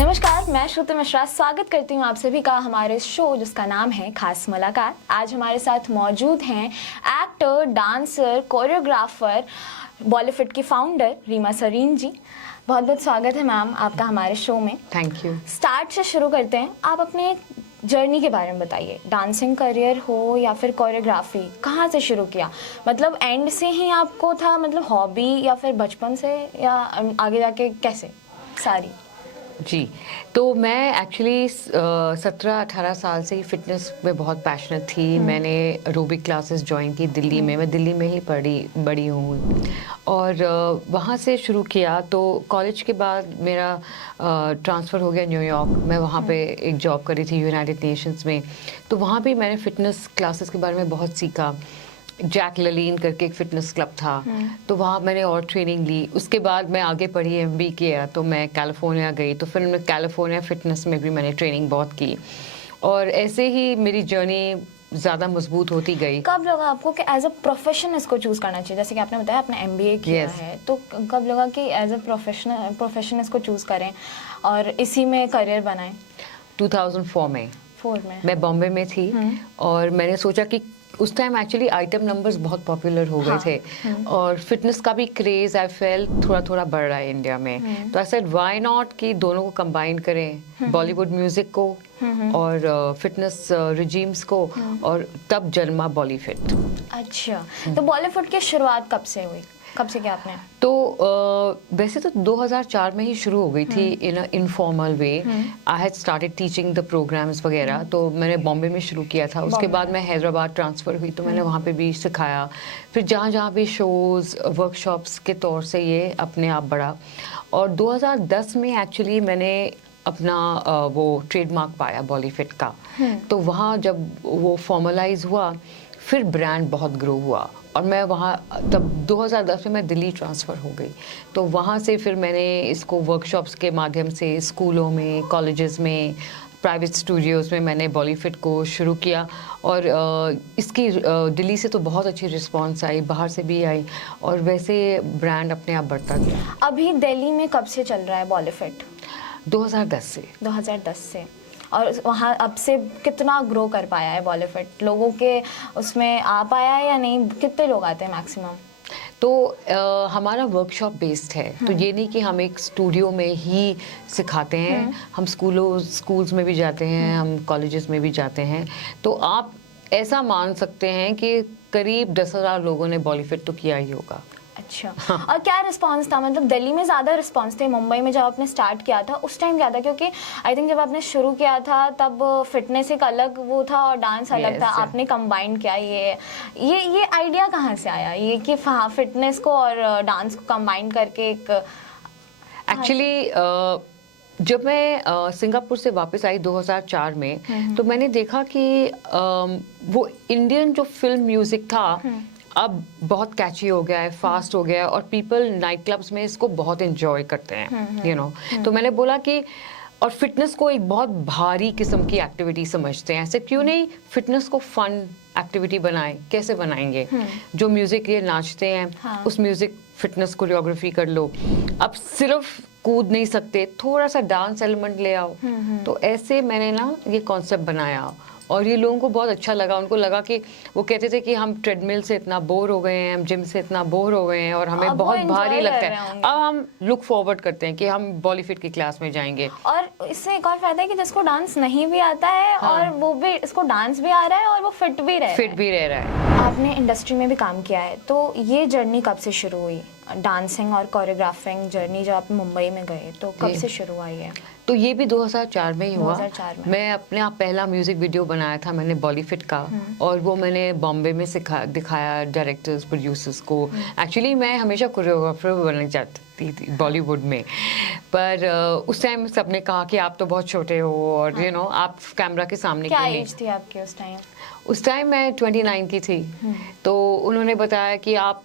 नमस्कार, मैं श्रुति मिश्रा स्वागत करती हूँ आप सभी का हमारे शो जिसका नाम है खास मुलाकात। आज हमारे साथ मौजूद हैं एक्टर, डांसर, कोरियोग्राफर, बॉलीवुड की फाउंडर रीमा सरीन जी। बहुत बहुत स्वागत है मैम आपका हमारे शो में। Thank you. स्टार्ट से शुरू करते हैं, आप अपने जर्नी के बारे में बताइए। डांसिंग करियर हो या फिर कोरियोग्राफी, कहाँ से शुरू किया? मतलब एंड से ही आपको था, मतलब हॉबी, या फिर बचपन से, या आगे जाके कैसे सारी? जी, तो मैं एक्चुअली 17-18 साल से ही फिटनेस में बहुत पैशनेट थी। मैंने एरोबिक क्लासेस ज्वाइन की दिल्ली में। मैं दिल्ली में ही बड़ी हूँ और वहाँ से शुरू किया। तो कॉलेज के बाद मेरा ट्रांसफ़र हो गया न्यूयॉर्क। मैं वहाँ पे एक जॉब करी थी यूनाइटेड नेशंस में। तो वहाँ भी मैंने फ़िटनेस क्लासेस के बारे में बहुत सीखा। जैक ललीन करके एक फ़िटनेस क्लब था, तो वहाँ मैंने और ट्रेनिंग ली। उसके बाद मैं आगे पढ़ी, MBA किया, तो मैं कैलिफोर्निया गई। तो फिर मैं कैलिफोर्निया फ़िटनेस में भी मैंने ट्रेनिंग बहुत की और ऐसे ही मेरी जर्नी ज़्यादा मजबूत होती गई। कब लगा आपको कि एज अ प्रोफेशन इसको चूज़ करना चाहिए? जैसे कि आपने बताया आपने MBA किया है, तो कब लगा कि एज अ प्रोफेशन इसको चूज़ करें और इसी में करियर बनाएं? 2004 में। 4 में मैं बॉम्बे में थी और मैंने सोचा कि उस टाइम एक्चुअली आइटम नंबर्स बहुत पॉपुलर हो गए थे और फिटनेस का भी क्रेज आई फेल थोड़ा थोड़ा बढ़ रहा है इंडिया में। तो आई सेड व्हाई नॉट कि दोनों को कंबाइन करें, बॉलीवुड म्यूजिक को और फिटनेस रिजीम्स को, और तब जन्मा बॉलीफिट। अच्छा, तो बॉलीवुड की शुरुआत कब से हुई? कब से किया आपने? तो वैसे तो 2004 में ही शुरू हो गई थी in a informal way. I had started teaching the programmes वगैरह, तो मैंने बॉम्बे में शुरू किया था। उसके बाद मैं हैदराबाद ट्रांसफ़र हुई, तो मैंने वहाँ पे भी सिखाया। फिर जहाँ जहाँ भी शोज़, वर्कशॉप्स के तौर से ये अपने आप बढ़ा। और 2010 में एक्चुअली मैंने अपना वो ट्रेडमार्क पाया बॉलीफिट का। तो वहाँ जब वो फॉर्मलाइज हुआ, फिर ब्रांड बहुत ग्रो हुआ और मैं वहाँ तब 2010 में मैं दिल्ली ट्रांसफ़र हो गई। तो वहाँ से फिर मैंने इसको वर्कशॉप्स के माध्यम से स्कूलों में, कॉलेजेस में, प्राइवेट स्टूडियोज़ में मैंने बॉलीफिट को शुरू किया। और इसकी दिल्ली से तो बहुत अच्छी रिस्पांस आई, बाहर से भी आई, और वैसे ब्रांड अपने आप बढ़ता गया। अभी दिल्ली में कब से चल रहा है बॉलीफिट? 2010 से। 2010 से। और वहाँ अब से कितना ग्रो कर पाया है बॉलीवुड? लोगों के उसमें आ पाया है या नहीं? कितने लोग आते हैं मैक्सिमम? तो हमारा वर्कशॉप बेस्ड है। तो ये नहीं कि हम एक स्टूडियो में ही सिखाते हैं। हम स्कूल्स में भी जाते हैं, हम कॉलेजेस में भी जाते हैं। तो आप ऐसा मान सकते हैं कि करीब 10,000 लोगों ने बॉलीफिट तो किया ही होगा। अच्छा, और क्या रिस्पांस था? मतलब दिल्ली में ज़्यादा रिस्पांस थे, मुंबई में जब आपने स्टार्ट किया था उस टाइम क्या था? क्योंकि आई थिंक जब आपने शुरू किया था तब फिटनेस एक अलग वो था और डांस अलग था। आपने कंबाइन किया। ये आइडिया कहाँ से आया, ये कि हाँ फिटनेस को और डांस को कंबाइन करके एक? एक्चुअली जब मैं सिंगापुर से वापस आई 2004 में, तो मैंने देखा कि वो इंडियन जो फिल्म म्यूजिक था अब बहुत कैची हो गया है, फास्ट हो गया है, और पीपल नाइट क्लब्स में इसको बहुत एंजॉय करते हैं, यू नो। तो मैंने बोला कि और फिटनेस को एक बहुत भारी किस्म की एक्टिविटी समझते हैं, ऐसे क्यों नहीं फिटनेस को फन एक्टिविटी बनाएं? कैसे बनाएंगे? जो म्यूजिक के लिए नाचते हैं, उस म्यूजिक फिटनेस कोरियोग्राफी कर लो। अब सिर्फ कूद नहीं सकते, थोड़ा सा डांस एलिमेंट ले आओ। तो ऐसे मैंने ना ये कॉन्सेप्ट बनाया और ये लोगों को बहुत अच्छा लगा। उनको लगा कि वो कहते थे कि हम ट्रेडमिल से इतना बोर हो गए हैं, हम जिम से इतना बोर हो गए हैं और हमें बहुत भारी लगता है। अब हम लुक फॉरवर्ड करते हैं कि हम बॉलीफिट की क्लास में जाएंगे। और इससे एक और फायदा है कि जिसको डांस नहीं भी आता है और वो भी इसको डांस भी आ रहा है और वो फिट भी रह रहा है। आपने इंडस्ट्री में भी काम किया है, तो ये जर्नी कब से शुरू हुई? डांसिंग और कोरियोग्राफिंग जर्नी जब आप मुंबई में गए तो कब से शुरू हुई है? तो ये भी 2004 में ही हुआ। 2004 में मैं अपने आप पहला म्यूजिक वीडियो बनाया था मैंने बॉलीफिट का, और वो मैंने बॉम्बे में दिखाया डायरेक्टर्स, प्रोड्यूसर्स को। एक्चुअली मैं हमेशा कोरियोग्राफर बनना चाहती थी बॉलीवुड में, पर उस टाइम सबने कहा कि आप तो बहुत छोटे हो और यू नो आप कैमरा के सामने क्या एज थी आपकी उस टाइम? उस टाइम मैं 29 की थी। तो उन्होंने बताया कि आप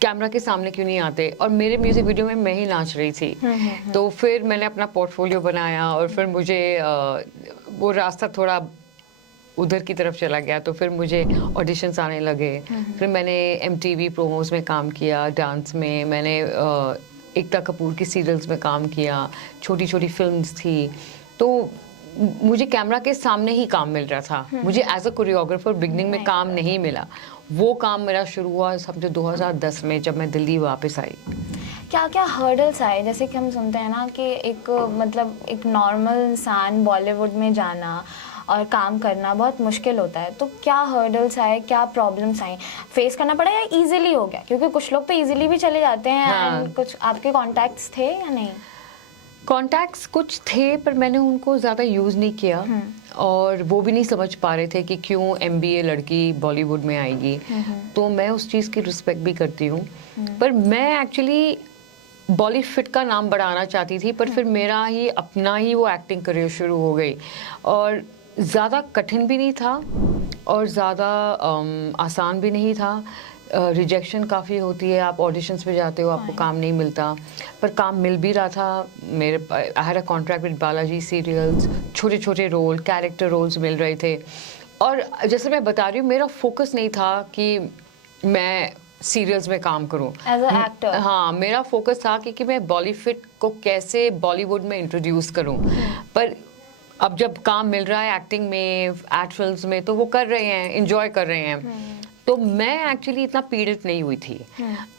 कैमरा के सामने क्यों नहीं आते, और मेरे म्यूजिक वीडियो में मैं ही नाच रही थी। तो फिर मैंने अपना पोर्टफोलियो बनाया और फिर मुझे वो रास्ता थोड़ा उधर की तरफ चला गया, तो फिर मुझे ऑडिशंस आने लगे। फिर मैंने MTV प्रोमोस में काम किया, डांस में मैंने एकता कपूर की सीरियल्स में काम किया, छोटी छोटी फिल्म्स थी, तो मुझे कैमरा के सामने ही काम मिल रहा था। मुझे एज अ कोरियोग्राफर बिगनिंग में काम नहीं मिला। वो काम मेरा शुरू हुआ समझो 2010 में, जब मैं दिल्ली वापस आई। क्या क्या हर्डल्स आए? जैसे कि हम सुनते हैं ना कि एक मतलब एक नॉर्मल इंसान बॉलीवुड में जाना और काम करना बहुत मुश्किल होता है, तो क्या हर्डल्स आए, क्या प्रॉब्लम्स आई, फेस करना पड़ा या इजीली हो गया? क्योंकि कुछ लोग तो इजीली भी चले जाते हैं। हाँ। and कुछ आपके कॉन्टैक्ट्स थे या नहीं? कॉन्टैक्ट्स कुछ थे पर मैंने उनको ज़्यादा यूज़ नहीं किया, और वो भी नहीं समझ पा रहे थे कि क्यों MBA लड़की बॉलीवुड में आएगी। तो मैं उस चीज़ की रिस्पेक्ट भी करती हूँ। पर मैं एक्चुअली बॉलीफिट का नाम बढ़ाना चाहती थी, पर फिर मेरा ही अपना ही वो एक्टिंग करियर शुरू हो गई, और ज़्यादा कठिन भी नहीं था और ज़्यादा आसान भी नहीं था। रिजेक्शन काफ़ी होती है, आप ऑडिशंस पे जाते हो, आपको काम नहीं मिलता, पर काम मिल भी रहा था। मेरे I had a contract with Balaji serials, छोटे छोटे रोल, कैरेक्टर रोल्स मिल रहे थे। और जैसे मैं बता रही हूँ, मेरा फोकस नहीं था कि मैं सीरियल्स में काम करूं एज अ एक्टर। हाँ, मेरा फोकस था कि मैं बॉलीफिट को कैसे बॉलीवुड में इंट्रोड्यूस करूं। पर अब जब काम मिल रहा है एक्टिंग में, एड फिल्म्स में, तो वो कर रहे हैं, इंजॉय कर रहे हैं। तो मैं एक्चुअली इतना पीड़ित नहीं हुई थी।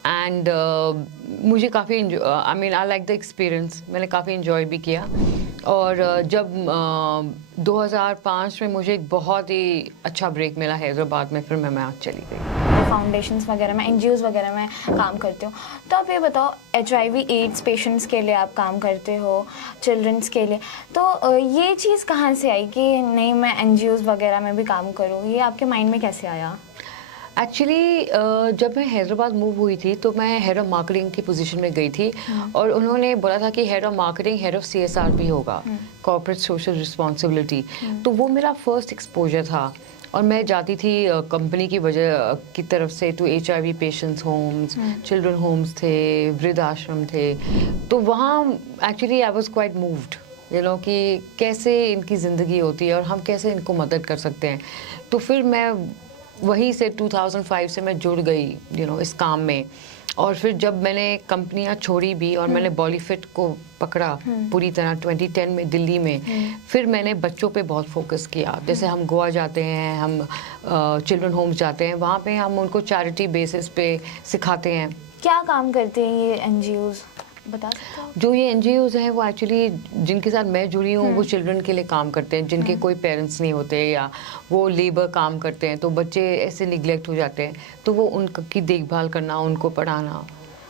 एंड मुझे काफ़ी I mean I like the experience, मैंने काफ़ी इंजॉय भी किया। और जब 2005 में मुझे एक बहुत ही अच्छा ब्रेक मिला हैदराबाद में, फिर मैं वहाँ चली गई। फाउंडेशंस वगैरह में, NGOs वगैरह में काम करते हो, तो आप ये बताओ, HIV एड्स पेशेंट्स के लिए आप काम करते हो, चिल्ड्रंस के लिए, तो ये चीज़ कहाँ से आई कि नहीं मैं NGOs वगैरह में भी काम करूँ? ये आपके माइंड में कैसे आया? एक्चुअली जब मैं हैदराबाद मूव हुई थी तो मैं हेड ऑफ मार्केटिंग की पोजीशन में गई थी, और उन्होंने बोला था कि head of marketing head of CSR भी होगा, कॉर्पोरेट सोशल रिस्पॉन्सिबिलिटी। तो वो मेरा फर्स्ट एक्सपोजर था, और मैं जाती थी कंपनी की वजह की तरफ से two HIV patients homes, children homes थे, वृद्ध आश्रम थे। तो वहाँ actually I was quite moved, you know, कि कैसे इनकी ज़िंदगी होती है और हम कैसे इनको मदद कर सकते हैं। तो फिर मैं वहीं से 2005 से मैं जुड़ गई, यू नो, इस काम में। और फिर जब मैंने कंपनियां छोड़ी भी और मैंने बॉलीफिट को पकड़ा पूरी तरह 2010 में दिल्ली में, फिर मैंने बच्चों पे बहुत फोकस किया। जैसे हम गोवा जाते हैं, हम चिल्ड्रन होम्स जाते हैं, वहाँ पे हम उनको चैरिटी बेसिस पे सिखाते हैं। क्या काम करते हैं ये NGOs, बता सकते हो? जो ये NGOs हैं वो एक्चुअली जिनके साथ मैं जुड़ी हूँ वो चिल्ड्रन के लिए काम करते हैं, जिनके कोई पेरेंट्स नहीं होते या वो लेबर काम करते हैं, तो बच्चे ऐसे निगलेक्ट हो जाते हैं, तो वो उनकी देखभाल करना, उनको पढ़ाना।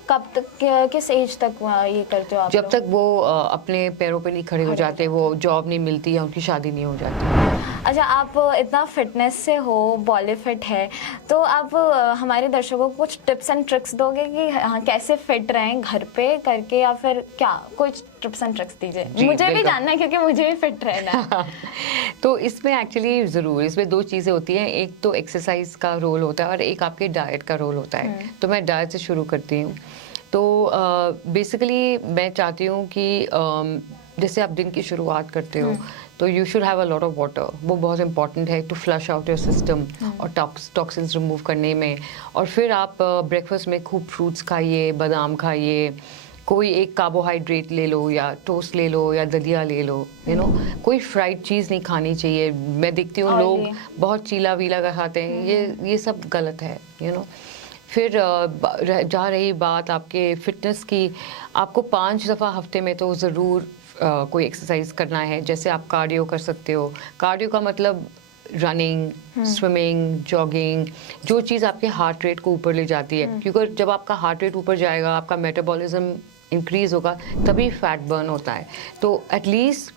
कब तक, किस एज तक ये करते हो आप जब लोग? तक वो अपने पैरों पे नहीं खड़े हो जाते, वो जॉब नहीं मिलती या उनकी शादी नहीं हो जाती। अच्छा, आप इतना फिटनेस से हो, बॉलीफिट है, तो आप हमारे दर्शकों को कुछ टिप्स एंड ट्रिक्स दोगे कि हाँ कैसे फिट रहें घर पे करके, या फिर क्या कुछ टिप्स एंड ट्रिक्स दीजिए, मुझे भी जानना है क्योंकि मुझे भी फिट रहना है। तो इसमें एक्चुअली ज़रूर इसमें दो चीज़ें होती हैं, एक तो एक्सरसाइज का रोल होता है और एक आपके डाइट का रोल होता है। तो मैं डाइट से शुरू करती हूँ। तो बेसिकली मैं चाहती हूँ कि जैसे आप दिन की शुरुआत करते हो तो you should have a lot of water, वो बहुत इंपॉर्टेंट है to flush out your system और टॉक्सिन्स रिमूव करने में। और फिर आप ब्रेकफास्ट में खूब फ्रूट्स खाइए, बादाम खाइए, कोई एक कार्बोहाइड्रेट ले लो या टोस्ट ले लो या दलिया ले लो, यू नो, कोई फ्राइड चीज़ नहीं खानी चाहिए। मैं देखती हूँ लोग बहुत चीला वीला का खाते हैं, ये सब गलत है, यू नो। फिर जा रही बात आपके फिटनेस की, आपको 5 दफ़ा हफ्ते में तो ज़रूर कोई एक्सरसाइज करना है। जैसे आप कार्डियो कर सकते हो, कार्डियो का मतलब रनिंग, स्विमिंग, जॉगिंग, जो चीज़ आपके हार्ट रेट को ऊपर ले जाती है, क्योंकि जब आपका हार्ट रेट ऊपर जाएगा, आपका मेटाबॉलिज्म इंक्रीज होगा, तभी फैट बर्न होता है। तो एटलीस्ट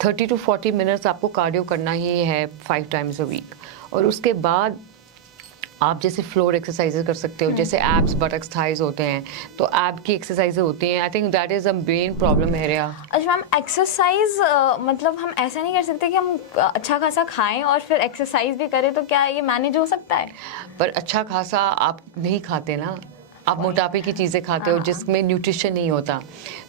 30 to 40 मिनट्स आपको कार्डियो करना ही है 5 times a week। और उसके बाद आप जैसे फ्लोर एक्सरसाइजेज कर सकते हो, जैसे एब्स, बटक्स, थाइज होते हैं, तो एब की एक्सरसाइजेज होती हैं। I think that is a main problem area. अच्छा मैम, एक्सरसाइज मतलब हम ऐसा नहीं कर सकते कि हम अच्छा खासा खाएं और फिर एक्सरसाइज भी करें, तो क्या ये मैनेज हो सकता है? पर अच्छा खासा आप नहीं खाते ना, आप मोटापे की चीज़ें खाते हो जिसमें न्यूट्रिशन नहीं होता।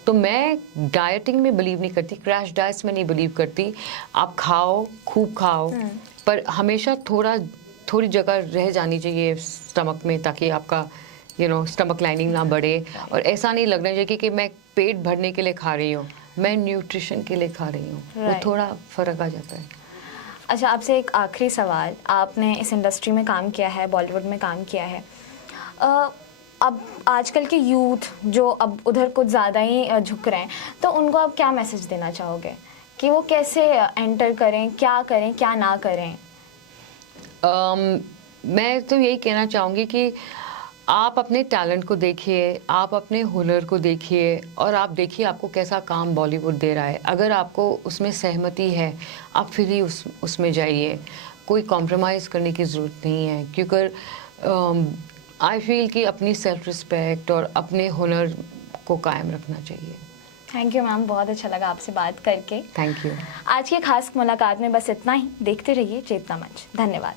तो मैं डाइटिंग में बिलीव नहीं करती, क्रैश डाइट्स में नहीं बिलीव करती। आप खाओ, खूब खाओ, पर हमेशा थोड़ी जगह रह जानी चाहिए स्टमक में, ताकि आपका स्टमक लाइनिंग ना बढ़े, और ऐसा नहीं लगना चाहिए कि मैं पेट भरने के लिए खा रही हूँ, मैं न्यूट्रिशन के लिए खा रही हूँ। वो Right. थोड़ा फ़र्क आ जाता है। अच्छा, आपसे एक आखिरी सवाल, आपने इस इंडस्ट्री में काम किया है, बॉलीवुड में काम किया है, अब आजकल के यूथ जो अब उधर कुछ ज़्यादा ही झुक रहे हैं, तो उनको आप क्या मैसेज देना चाहोगे कि वो कैसे एंटर करें, क्या ना करें? मैं तो यही कहना चाहूँगी कि आप अपने टैलेंट को देखिए, आप अपने हुनर को देखिए, और आप देखिए आपको कैसा काम बॉलीवुड दे रहा है। अगर आपको उसमें सहमति है, आप फिर ही उसमें जाइए। कोई कॉम्प्रोमाइज़ करने की ज़रूरत नहीं है, क्योंकि आई फील कि अपनी सेल्फ रिस्पेक्ट और अपने हुनर को कायम रखना चाहिए। थैंक यू मैम, बहुत अच्छा लगा आपसे बात करके। Thank you. आज की खास मुलाकात में बस इतना ही। देखते रहिए चेतना मंच। धन्यवाद।